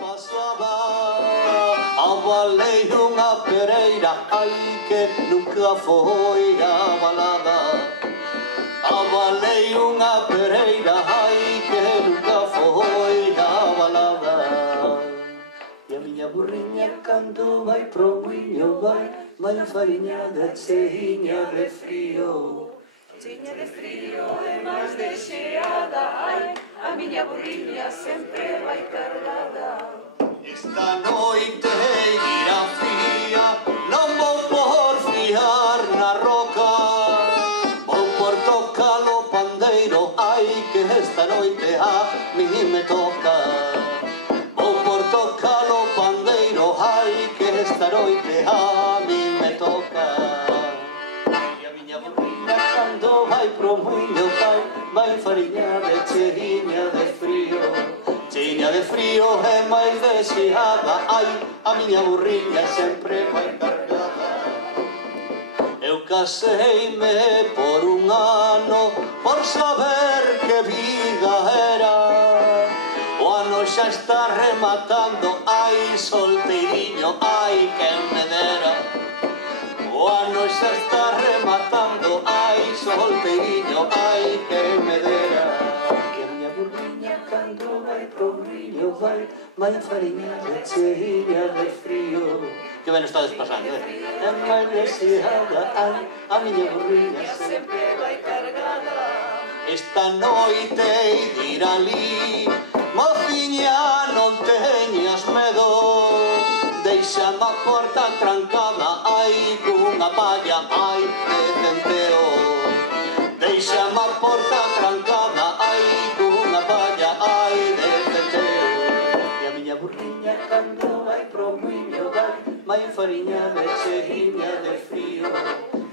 pasaba avalei unha pereira, ai que nunca foi a balada. Avalei unha pereira, ai que nunca foi a balada. E a miña burriña cando vai pro muiño vai fariñada cheiña de frío. Cheiña de frío e máis deseada, ai, a miña burriña sempre vai cargada. Esta noite irá fría, non vou por fiar na roca. Vou por tocar o pandeiro, ai que esta noite a mí me toca. Vou por tocar o pandeiro, ai que esta noite a mí me toca. E a miña burriña cando vai pro muiño vai fariñada e cheiña de frío. Cheiña de frío e máis deseada, ai, a miña burriña sempre vai cargada. Eu caseime por un ano, por saber que vida era. O ano xa está rematando, ai, solteiriño, ai, que me dera. O ano xa está rematando, ai, solteiriño, ai, que me dera. E a miña burriña cando vai pro río vai fariñada cheiña de frío. Que ben estades pasando, é máis deseada, ai, a miña burriña Sempre vai cargada. esta noite ir ali, mociña, non teñas medo. Deixame a porta trancada, ai, cunha palla, ai, de centeo. Deixame a porta trancada, ai, cunha palla, ai, de centeo. E a miña burriña cando vai pro muiño vai fariñada e cheiña de frío.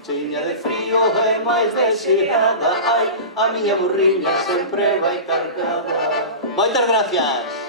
Cheiña de frío e máis deseada, ai, a miña burriña sempre vai cargada. Moitas gracias.